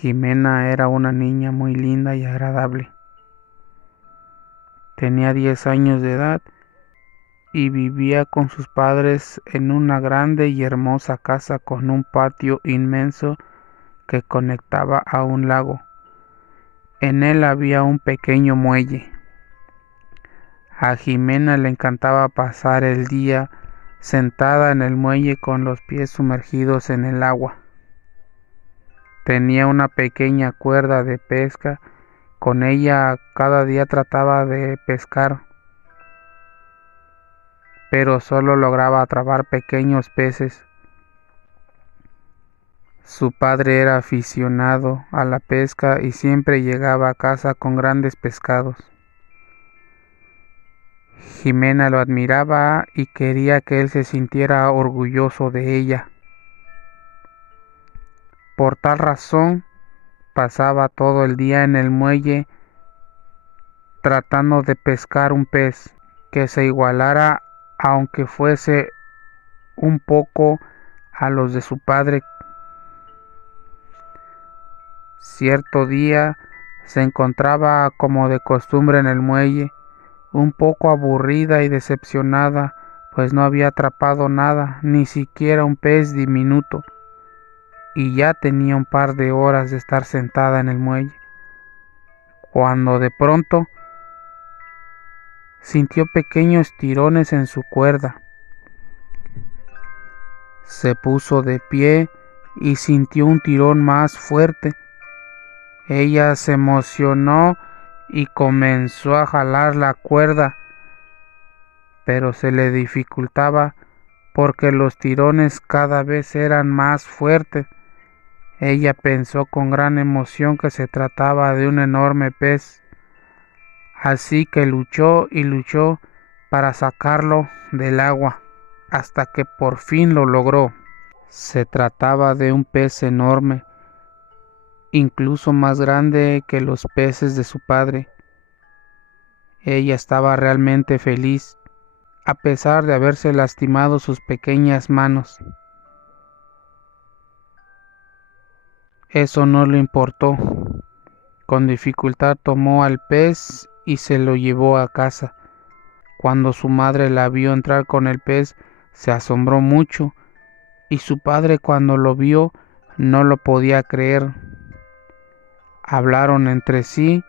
Jimena era una niña muy linda y agradable. Tenía 10 años de edad y vivía con sus padres en una grande y hermosa casa con un patio inmenso que conectaba a un lago. En él había un pequeño muelle. A Jimena le encantaba pasar el día sentada en el muelle con los pies sumergidos en el agua. Tenía una pequeña cuerda de pesca. Con ella cada día trataba de pescar, pero solo lograba atrapar pequeños peces. Su padre era aficionado a la pesca y siempre llegaba a casa con grandes pescados. Jimena lo admiraba y quería que él se sintiera orgulloso de ella. Por tal razón, pasaba todo el día en el muelle tratando de pescar un pez que se igualara, aunque fuese un poco, a los de su padre. Cierto día se encontraba como de costumbre en el muelle, un poco aburrida y decepcionada, pues no había atrapado nada, ni siquiera un pez diminuto, y ya tenía un par de horas de estar sentada en el muelle, cuando de pronto sintió pequeños tirones en su cuerda. Se puso de pie y sintió un tirón más fuerte. Ella se emocionó y comenzó a jalar la cuerda, pero se le dificultaba porque los tirones cada vez eran más fuertes. Ella pensó con gran emoción que se trataba de un enorme pez, así que luchó y luchó para sacarlo del agua, hasta que por fin lo logró. Se trataba de un pez enorme, incluso más grande que los peces de su padre. Ella estaba realmente feliz, a pesar de haberse lastimado sus pequeñas manos. Eso no le importó. Con dificultad tomó al pez y se lo llevó a casa. Cuando su madre la vio entrar con el pez, se asombró mucho, y su padre, cuando lo vio, no lo podía creer. Hablaron entre sí,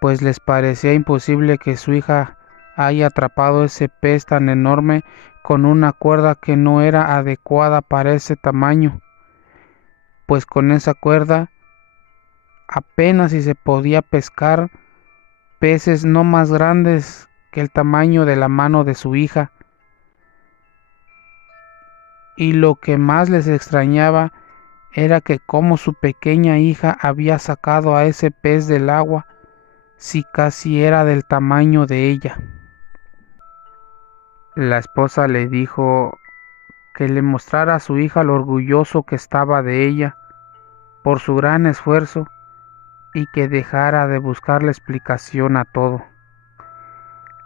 pues les parecía imposible que su hija haya atrapado ese pez tan enorme con una cuerda que no era adecuada para ese tamaño, pues con esa cuerda apenas si se podía pescar peces no más grandes que el tamaño de la mano de su hija. Y lo que más les extrañaba era que cómo su pequeña hija había sacado a ese pez del agua si casi era del tamaño de ella. La esposa le dijo que le mostrara a su hija lo orgulloso que estaba de ella por su gran esfuerzo y que dejara de buscarle explicación a todo.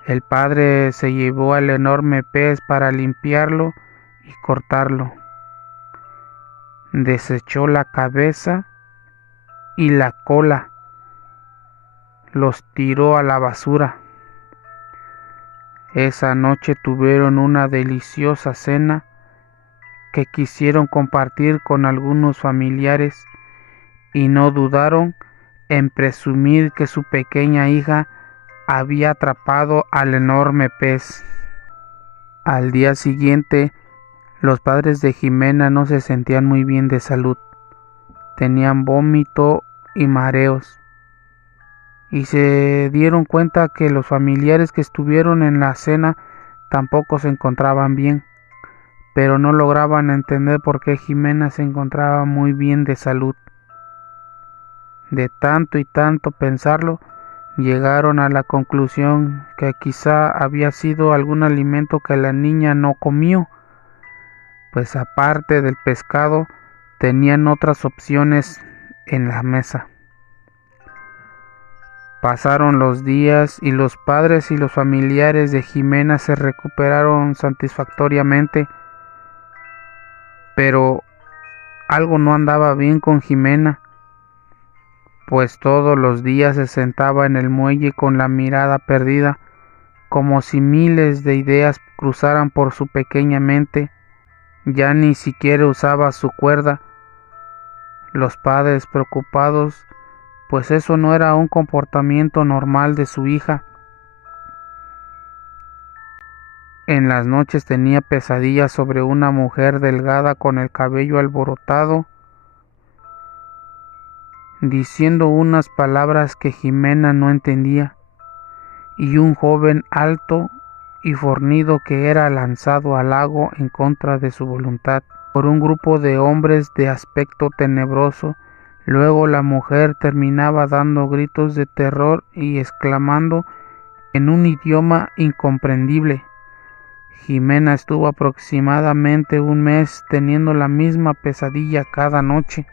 El padre se llevó al enorme pez para limpiarlo y cortarlo. Desechó la cabeza y la cola, los tiró a la basura. Esa noche tuvieron una deliciosa cena que quisieron compartir con algunos familiares y no dudaron en presumir que su pequeña hija había atrapado al enorme pez. Al día siguiente, los padres de Jimena no se sentían muy bien de salud. Tenían vómito y mareos, y se dieron cuenta que los familiares que estuvieron en la cena tampoco se encontraban bien, pero no lograban entender por qué Jimena se encontraba muy bien de salud. De tanto y tanto pensarlo, llegaron a la conclusión que quizá había sido algún alimento que la niña no comió, pues aparte del pescado tenían otras opciones en la mesa. Pasaron los días y los padres y los familiares de Jimena se recuperaron satisfactoriamente, pero algo no andaba bien con Jimena, pues todos los días se sentaba en el muelle con la mirada perdida, como si miles de ideas cruzaran por su pequeña mente. Ya ni siquiera usaba su cuerda. Los padres preocupados, pues eso no era un comportamiento normal de su hija. En las noches tenía pesadillas sobre una mujer delgada con el cabello alborotado, diciendo unas palabras que Jimena no entendía, y un joven alto y fornido que era lanzado al lago en contra de su voluntad por un grupo de hombres de aspecto tenebroso. Luego la mujer terminaba dando gritos de terror y exclamando en un idioma incomprendible. Jimena estuvo aproximadamente un mes teniendo la misma pesadilla cada noche,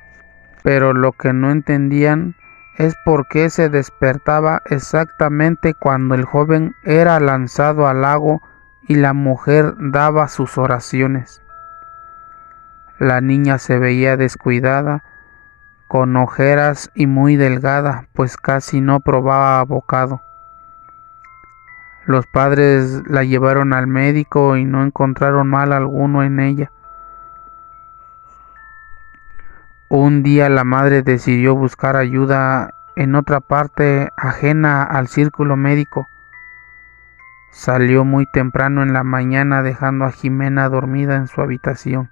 pero lo que no entendían es por qué se despertaba exactamente cuando el joven era lanzado al lago y la mujer daba sus oraciones. La niña se veía descuidada, con ojeras y muy delgada, pues casi no probaba bocado. Los padres la llevaron al médico y no encontraron mal alguno en ella. Un día la madre decidió buscar ayuda en otra parte ajena al círculo médico. Salió muy temprano en la mañana dejando a Jimena dormida en su habitación.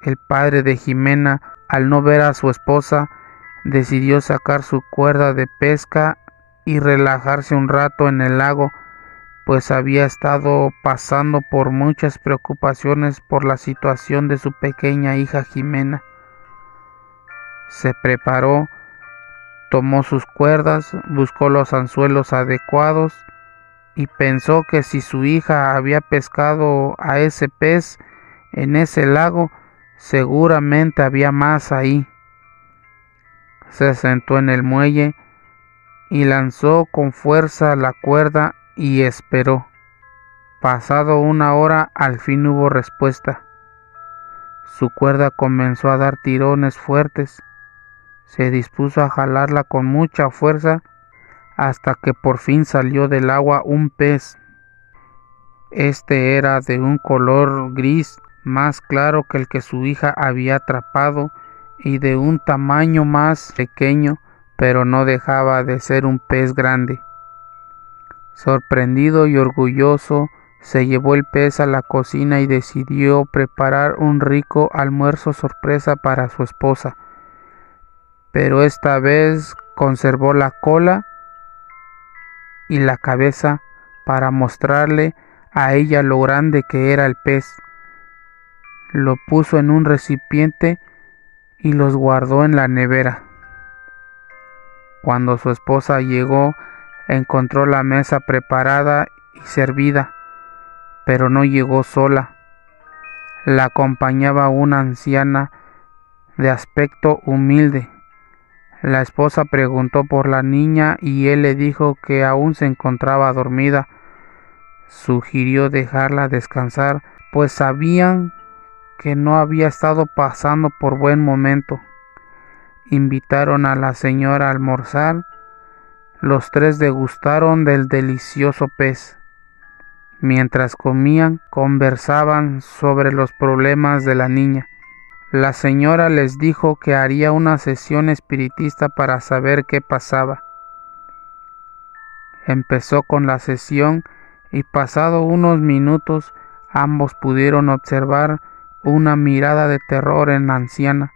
El padre de Jimena, al no ver a su esposa, decidió sacar su cuerda de pesca y relajarse un rato en el lago, pues había estado pasando por muchas preocupaciones por la situación de su pequeña hija Jimena. Se preparó, tomó sus cuerdas, buscó los anzuelos adecuados y pensó que si su hija había pescado a ese pez en ese lago, seguramente había más ahí. Se sentó en el muelle y lanzó con fuerza la cuerda y esperó. Pasado una hora, al fin hubo respuesta. Su cuerda comenzó a dar tirones fuertes. Se dispuso a jalarla con mucha fuerza hasta que por fin salió del agua un pez. Este era de un color gris más claro que el que su hija había atrapado y de un tamaño más pequeño, pero no dejaba de ser un pez grande. Sorprendido y orgulloso, se llevó el pez a la cocina y decidió preparar un rico almuerzo sorpresa para su esposa, pero esta vez conservó la cola y la cabeza para mostrarle a ella lo grande que era el pez. Lo puso en un recipiente y los guardó en la nevera. Cuando su esposa llegó, encontró la mesa preparada y servida, pero no llegó sola. La acompañaba una anciana de aspecto humilde. La esposa preguntó por la niña y él le dijo que aún se encontraba dormida. Sugirió dejarla descansar, pues sabían que no había estado pasando por buen momento. Invitaron a la señora a almorzar. Los tres degustaron del delicioso pez. Mientras comían, conversaban sobre los problemas de la niña. La señora les dijo que haría una sesión espiritista para saber qué pasaba. Empezó con la sesión y pasado unos minutos ambos pudieron observar una mirada de terror en la anciana.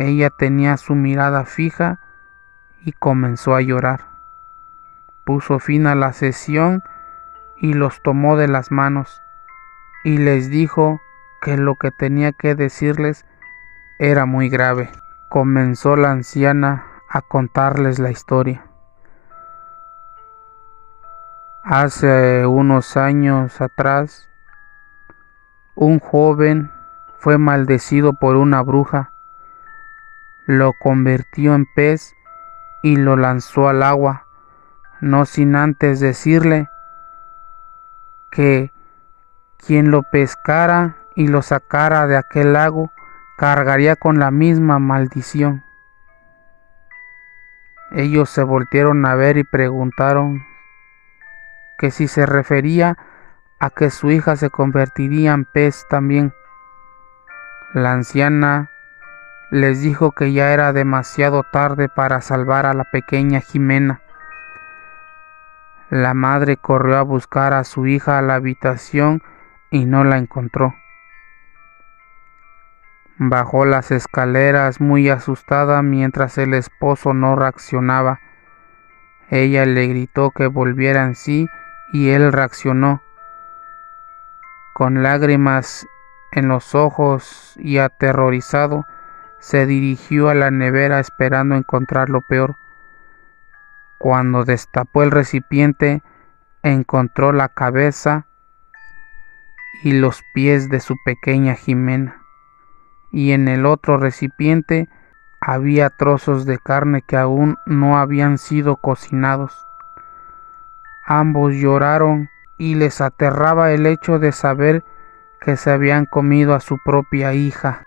Ella tenía su mirada fija y comenzó a llorar. Puso fin a la sesión y los tomó de las manos y les dijo que lo que tenía que decirles era muy grave. Comenzó la anciana a contarles la historia. Hace unos años atrás, un joven fue maldecido por una bruja, lo convirtió en pez y lo lanzó al agua, no sin antes decirle que quien lo pescara y lo sacara de aquel lago, cargaría con la misma maldición. Ellos se voltearon a ver y preguntaron que si se refería a que su hija se convertiría en pez también. La anciana les dijo que ya era demasiado tarde para salvar a la pequeña Jimena. La madre corrió a buscar a su hija a la habitación y no la encontró. Bajó las escaleras muy asustada mientras el esposo no reaccionaba. Ella le gritó que volviera en sí y él reaccionó. Con lágrimas en los ojos y aterrorizado, se dirigió a la nevera esperando encontrar lo peor. Cuando destapó el recipiente, encontró la cabeza y los pies de su pequeña Jimena. Y en el otro recipiente había trozos de carne que aún no habían sido cocinados. Ambos lloraron y les aterraba el hecho de saber que se habían comido a su propia hija.